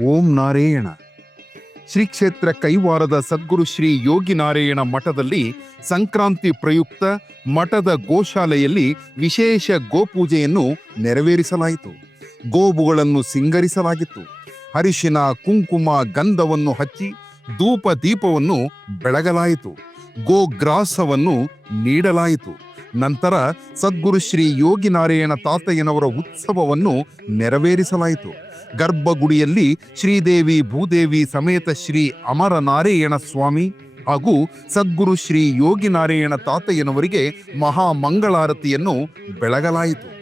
ನಾರಾಯಣ. ಶ್ರೀ ಕ್ಷೇತ್ರ ಕೈವಾರದ ಸದ್ಗುರು ಶ್ರೀ ಯೋಗಿ ನಾರಾಯಣ ಮಠದಲ್ಲಿ ಸಂಕ್ರಾಂತಿ ಪ್ರಯುಕ್ತ ಮಠದ ಗೋಶಾಲೆಯಲ್ಲಿ ವಿಶೇಷ ಗೋಪೂಜೆಯನ್ನು ನೆರವೇರಿಸಲಾಯಿತು. ಗೋವುಗಳನ್ನು ಸಿಂಗರಿಸಲಾಗಿತ್ತು. ಅರಿಶಿನ, ಕುಂಕುಮ, ಗಂಧವನ್ನು ಹಚ್ಚಿ ಧೂಪ ದೀಪವನ್ನು ಬೆಳಗಲಾಯಿತು. ಗೋಗ್ರಾಸವನ್ನು ನೀಡಲಾಯಿತು. ನಂತರ ಸದ್ಗುರು ಶ್ರೀ ಯೋಗಿ ನಾರಾಯಣ ತಾತಯ್ಯನವರ ಉತ್ಸವವನ್ನು ನೆರವೇರಿಸಲಾಯಿತು. ಗರ್ಭಗುಡಿಯಲ್ಲಿ ಶ್ರೀದೇವಿ ಭೂದೇವಿ ಸಮೇತ ಶ್ರೀ ಅಮರ ನಾರಾಯಣ ಸ್ವಾಮಿ ಹಾಗೂ ಸದ್ಗುರು ಶ್ರೀ ಯೋಗಿ ನಾರಾಯಣ ತಾತಯ್ಯನವರಿಗೆ ಮಹಾ ಮಂಗಳಾರತಿಯನ್ನು ಬೆಳಗಲಾಯಿತು.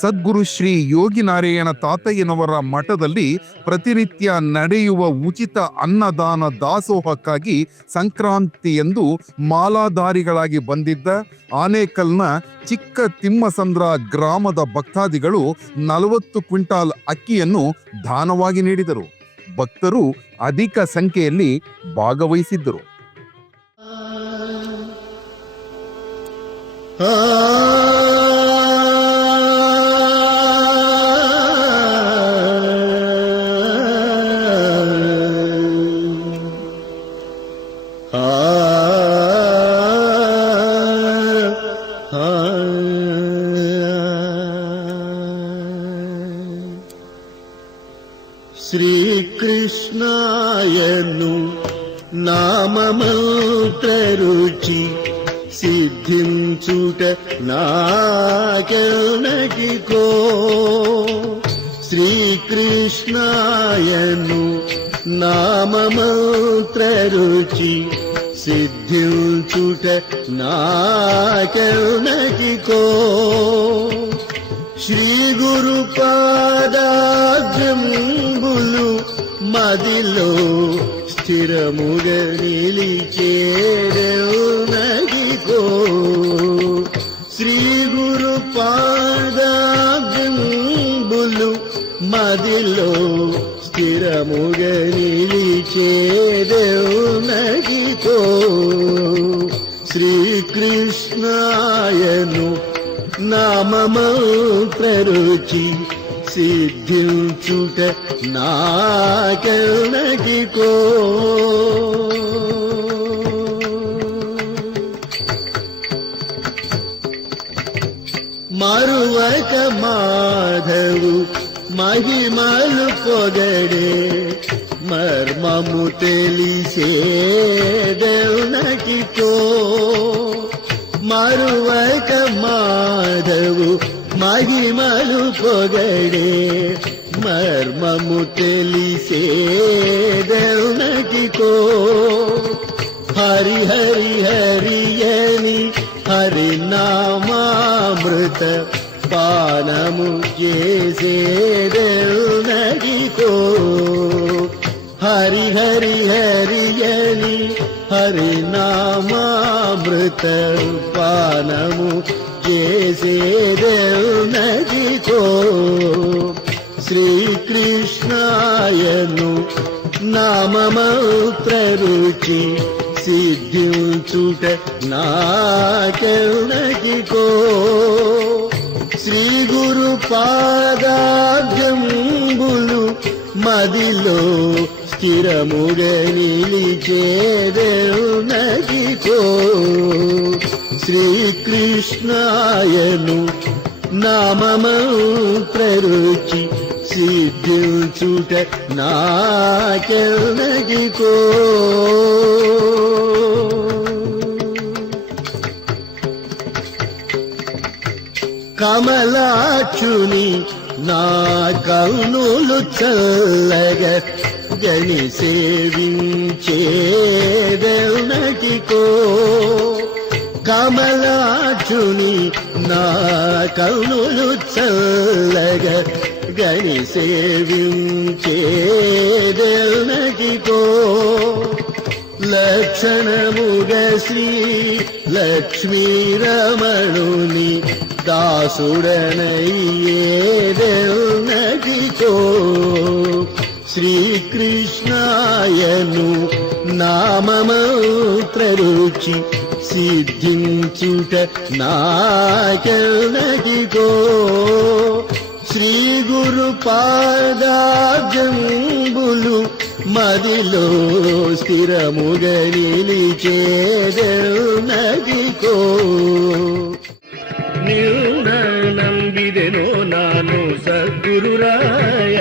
ಸದ್ಗುರು ಶ್ರೀ ಯೋಗಿ ನಾರಾಯಣ ತಾತಯ್ಯನವರ ಮಠದಲ್ಲಿ ಪ್ರತಿನಿತ್ಯ ನಡೆಯುವ ಉಚಿತ ಅನ್ನದಾನ ದಾಸೋಹಕ್ಕಾಗಿ ಸಂಕ್ರಾಂತಿಯಂದು ಮಾಲಾಧಾರಿಗಳಾಗಿ ಬಂದಿದ್ದ ಆನೇಕಲ್ನ ಚಿಕ್ಕ ತಿಮ್ಮಸಂದ್ರ ಗ್ರಾಮದ ಭಕ್ತಾದಿಗಳು ನಲವತ್ತು ಕ್ವಿಂಟಾಲ್ ಅಕ್ಕಿಯನ್ನು ದಾನವಾಗಿ ನೀಡಿದರು. ಭಕ್ತರು ಅಧಿಕ ಸಂಖ್ಯೆಯಲ್ಲಿ ಭಾಗವಹಿಸಿದ್ದರು. శ్రీకృష్ణాయను నామమంత్రరుచి సిద్ధించుట నాకెనగికో శ్రీకృష్ణాయను నామమంత్రరుచి సిద్ధించుట నాకెనగికో శ్రీ గురు పాదాగ్రంబులు మదిలో స్థిరముగా నిలిచేరనగికో శ్రీ గురు పాదాగ్రంబులు మదిలో స్థిరముగా నిలిచేరనగికో శ్రీకృష్ణ నామమంత్రరుచి సిద్ధించుట నాకనగికో మరువక మాధవు మహిమలు పొగడే మర్మము తెలిసేదనకితో మరువక మా మహిమలు పొగడే మర్మము తెలిసే తెలిసేదనకితో హరి హరి హరియని హరినామామృత పానము చేసే చేసేదనకితో హరి హరి హరియని హరినామామృత పానము చేసే చేసేదనదితో శ్రీకృష్ణాయను నామమంత్రరుచి సిద్ధించుట నాకెనగికో శ్రీ గురు పాదాభ్యంబులు మదిలో స్థిరముగ నిలిచేదనగికో శ్రీకృష్ణాయను నామమంత్రరుచి సిద్ధించుట నాకెనగికో కమలాచుని నా కౌనులు చల్లగ గని సేవించేదెల్నటికో కమలాచుని నా కౌనులు చల్లగ గని సేవించేదెల్నకితో లక్షణముగ శ్రీ లక్ష్మీరమణుని దాసుడనయ్యేదెల్నకితో శ్రీకృష్ణాయను నామమంత్రరుచి సిద్ధించుట నాకెల్నకితో శ్రీ గురు పాదాజంబులు మదిలో స్థిరముగ నిలిచేదెరునదికో ನಿನ್ನ ನಂಬಿದೆನೋ ನಾನು ಸದ್ಗುರುರಾಯ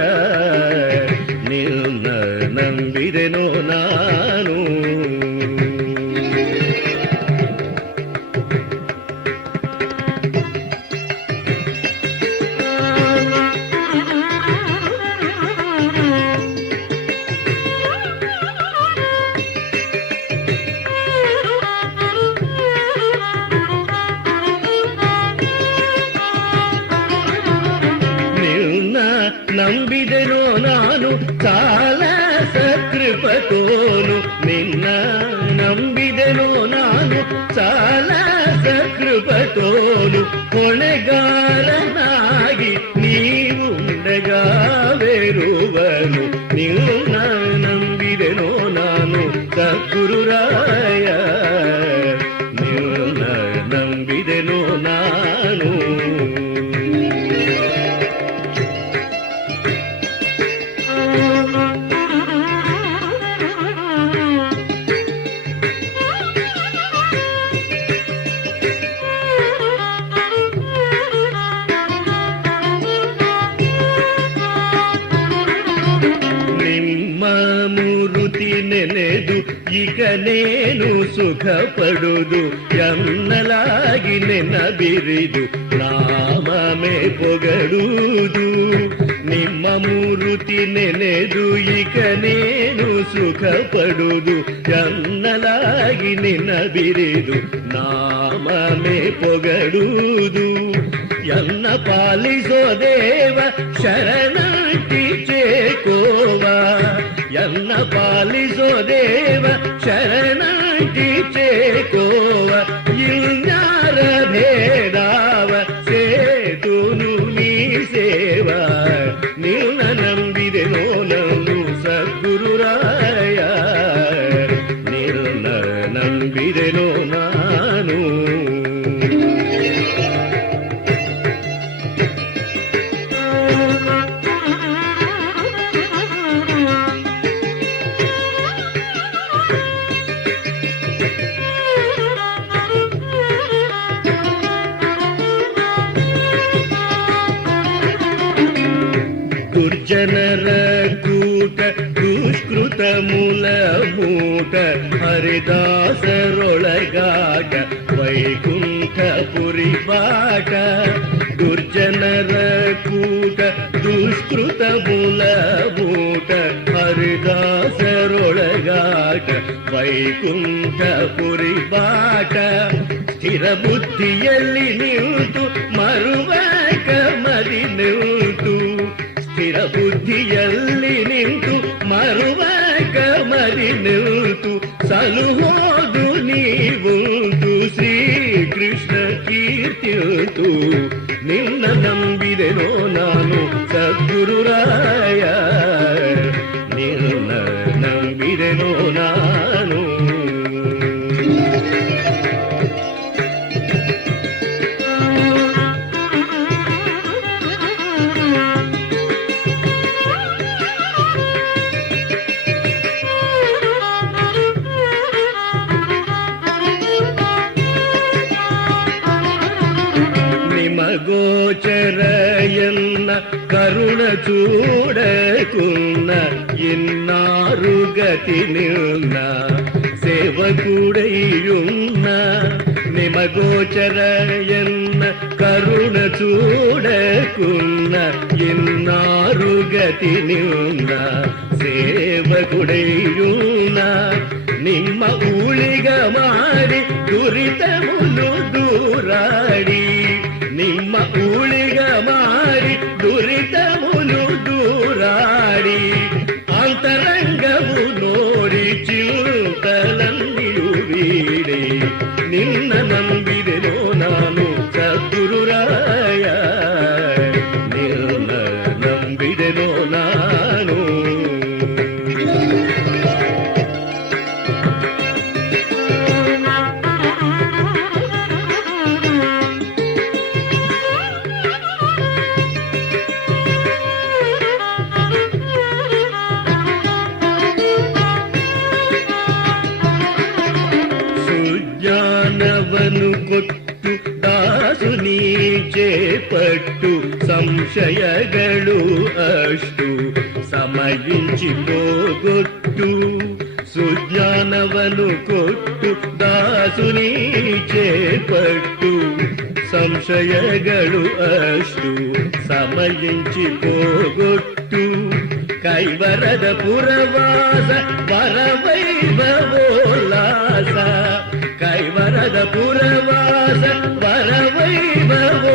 తోలు కొనగాలనాగి నీవు ఉండగా వేరువను. నిన్న ಸುಖ ಪಡುದು ಎನ್ನಲಾಗಿ ನೆನಬಿರಿದು ನಾಮಮೇ ಪೊಗಡುವುದು ನಿಮ್ಮ ಮೂರುತಿ ನೆನೆದು ಈಗ ನೇನು ಸುಖ ಪಡುದು ಎನ್ನಲಾಗಿ ನೆನಬಿರಿದು ನಾಮಮೇ ಪೊಗಡುವುದು ಎನ್ನ ಪಾಲಿಸೋ ದೇವ ಶರಣಿ ಚೇಕೋವ ಎನ್ನ ಪಾಲಿಸೋ ದೇವ ಶರಣಿ చేకోవ ಮೂಟ ಹರಿದಾಸರೊಳಗಾಟ ವೈಕುಂಠ ಪುರಿ ಬಾಟ ದುರ್ಜನರ ಕೂಟ ದುಷ್ಕೃತ ಮೂಲ ಮೂಟ ಹರಿದಾಸರೊಳಗಾಟ ವೈಕುಂಠ ಪುರಿ ಬಾಟ ಸ್ಥಿರ ಬುದ್ಧಿಯಲ್ಲಿ ನಿಂತು ಮರುವಕ ಮದಿ ನಿಂತು ಸ್ಥಿರ ಬುದ್ಧಿಯಲ್ಲಿ ನಿಂತು ಮರುವ ಕಮರಿ ನಿಂತು ಸಲುಹೋದು ನೀವುಂಟು ಶ್ರೀ ಕೃಷ್ಣ ಕೀರ್ತಿಯುಂಟು ನಿನ್ನ ನಂಬಿದೆನೋ ನಾನು ಸದ್ಗುರುರಾಯ గోచరయన్న కరుణ చూడకున్న ఇన్నారు గతి నిన్న సేవకుడయున్న నిమగోచరయన్న కరుణ చూడకున్న ఇన్నారు గతి నిన్న సేవకుడయున్న నిమ్మ ఊళిగ మారి దురితములు దూరాడి ಪಟ್ಟು ಸಂಶಯಗಳು ಅಷ್ಟು ಸಮಯಿಸಿ ಹೋಗೊಟ್ಟು ಸುಜ್ಞಾನವನ್ನು ಕೊಟ್ಟು ದಾಸುನಿ ಪಟ್ಟು ಸಂಶಯಗಳು ಅಷ್ಟು ಸಮಯಿಸಿ ಹೋಗೊಟ್ಟು ಕೈವರದ ಪುರವಾಸ ಪರವೈಭವೋಲ್ಲಾಸ மதபுரவாசன் வரவைவோ